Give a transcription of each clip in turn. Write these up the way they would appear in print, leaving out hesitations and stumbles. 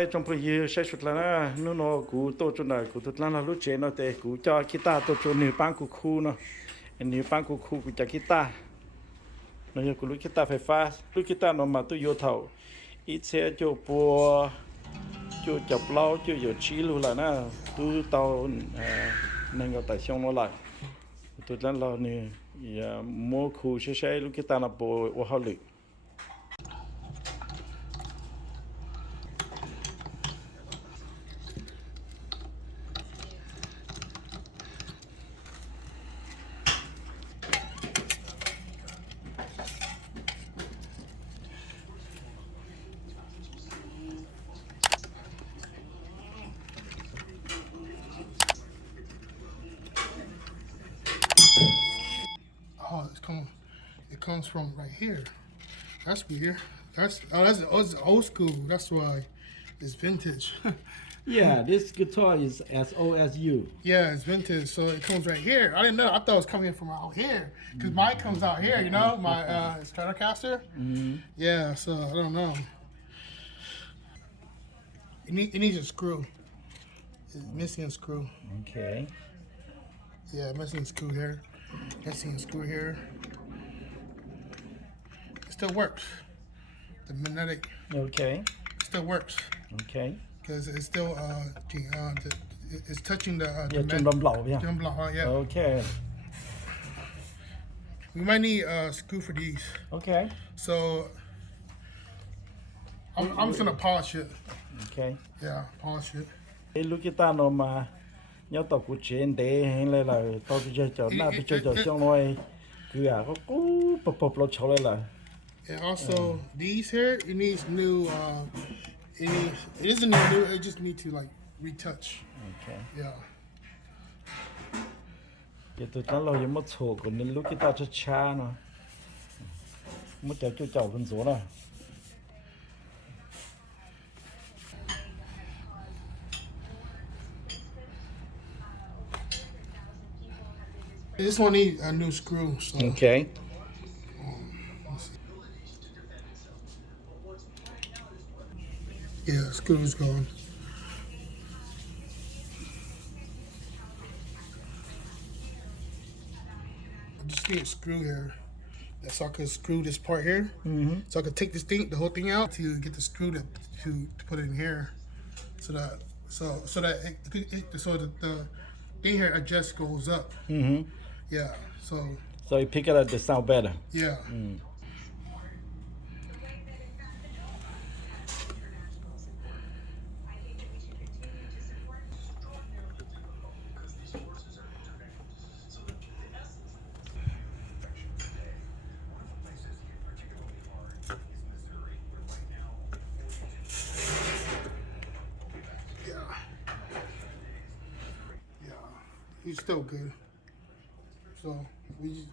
ai trong bây giờ sẽ xuất là nó cú tô chỗ này cú tốt là lúc chế nó để cú cho guitar tô chỗ nửa băng cú khu nó nửa băng cú khu cú cho guitar nó giờ cú lúc guitar phải pha lúc guitar nó mà tôi vô thầu ít xe chỗ bùa chỗ chọc lau chỗ vô chi luôn là nó tôi tàu nên có tài xong nó lại tôi lên là nè mua khu sẽ lúc guitar nó bùa ở hậu lực. Oh, it comes from right here. That's weird. That's old school. That's why it's vintage. Yeah, this guitar is as old as you. Yeah, it's vintage, so it comes right here. I didn't know. I thought it was coming from out here, because mine comes out here, you know, my Stratocaster. Yeah, so I don't know. It needs a screw. It's missing a screw. Okay. Yeah, missing a screw here. Missing a screw here. It still works. The magnetic. Okay. Still works. Okay. Because it's still it's touching the yeah. Okay. We might need a screw for these. Okay. So I'm just gonna polish it. Okay. Yeah, polish it. Cái lúc kita nó mà nhớ tàu của trên để hay là tàu chơi chợ na bị chơi chợ trong ngoài cứ có cú bập lo chậu lại là. And also these here, it needs new. It doesn't need new. It just need to like retouch. Okay. Yeah. Cái tụi nó lo giống mất sổ của nên lúc kita cho cha nó mất chậu vẫn số rồi. This one needs a new screw. So. Okay. Yeah, screw's gone. I just need a screw here. So I can screw this part here. So I can take the whole thing out to get the screw to put it in here, so that the thing here adjust goes up. Yeah. So you pick it up to sound better. Yeah. He's still good. So we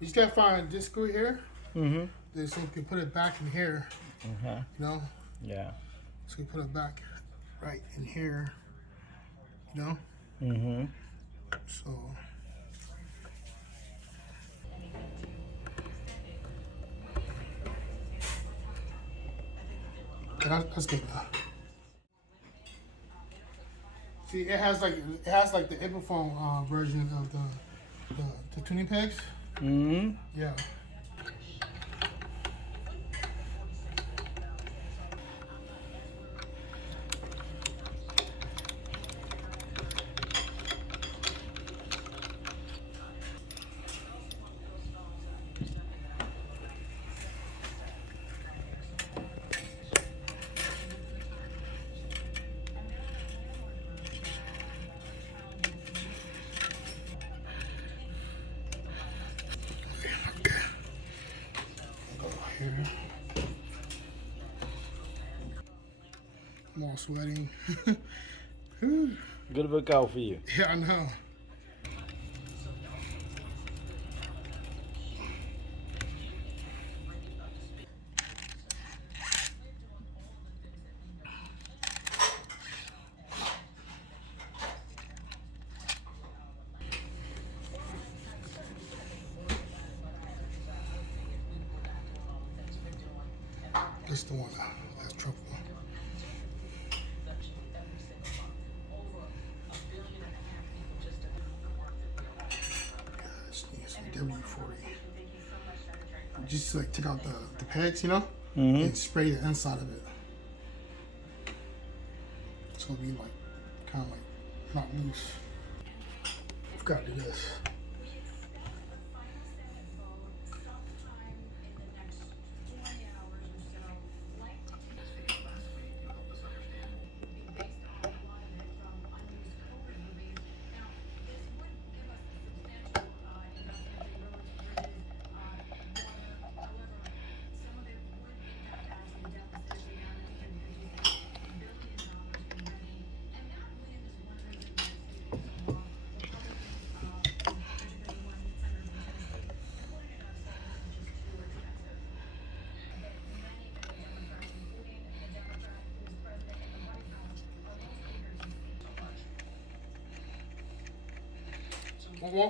just gotta find this screw here. Then so we can put it back in here. You know? Yeah. So we put it back right in here. You know? So that's good enough. See, it has like the Epiphone version of the tuning pegs. Yeah. I'm all sweating. Good workout for you. Yeah, I know. This the one that's trouble. just like take out the pegs, you know, and spray the inside of it. So it'll be like kind of like not loose. I've got to do this.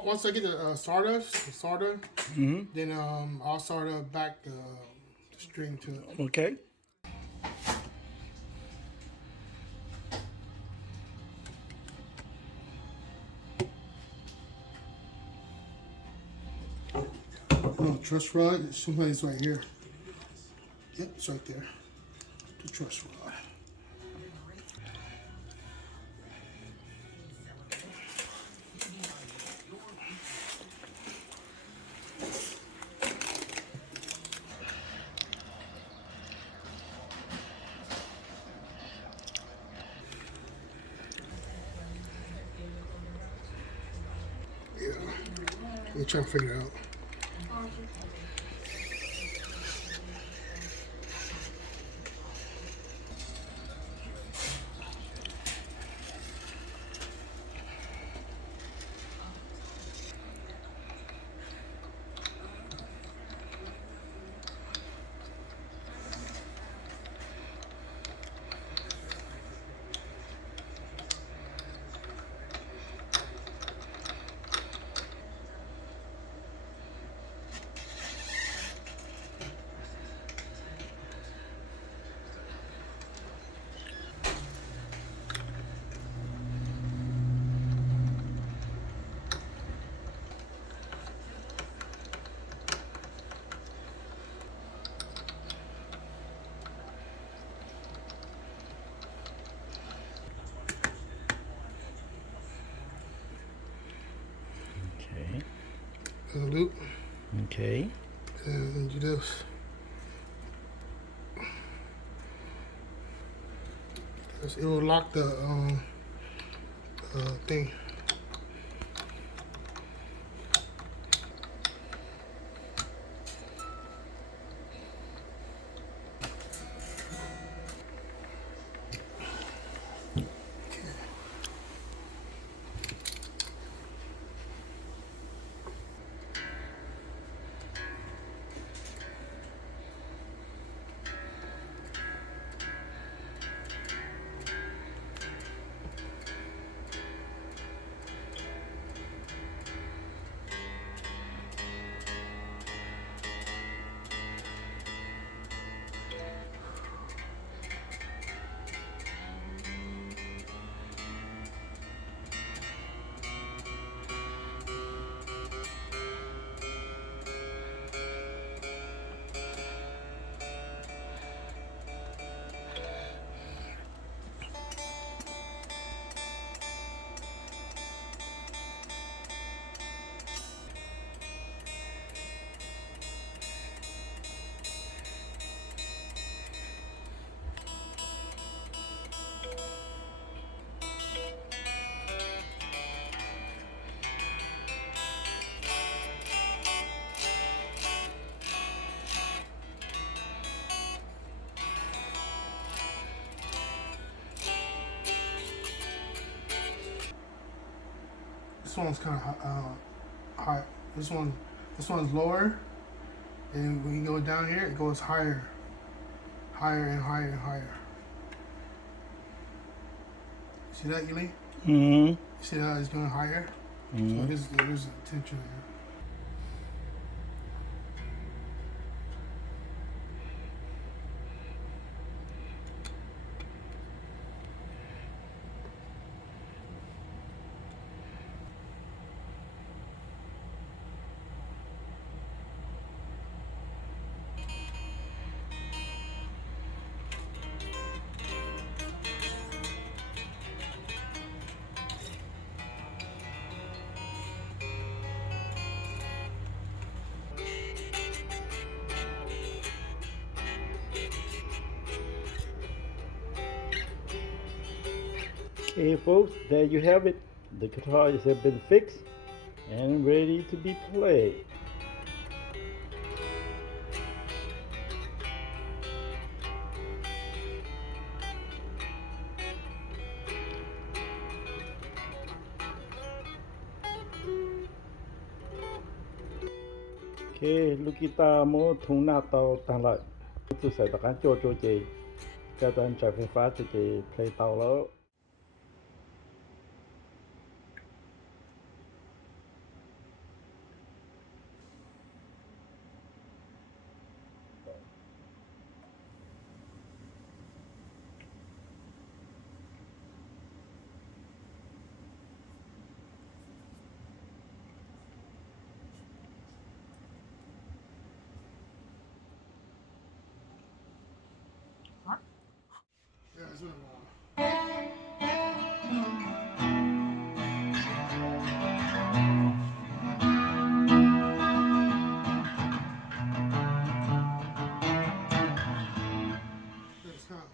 Once I get the solder, then I'll solder back the string to it. Okay. Truss rod, someplace right here. Yep, it's right there. The truss rod. Yeah, I'm trying to figure it out. Okay. A loop. Okay. And do this. It will lock the thing. This one's kind of high. This one's lower, and when you go down here, it goes higher, higher and higher and higher. See that, Yuli? Mm-hmm. See how it's going higher? So there's a tension there. Okay, folks, there you have it. The guitar has been fixed and ready to be played. Okay, lúc kita mua thùng nát tàu tăng lại, tôi sẽ đặt cái cho chị, cho anh chạy phải phá cho chị play tàu đó. Yeah, it's really long. It's kind of.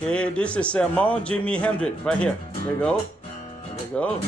Okay, this is more Jimi Hendrix right here. There you go. There you go.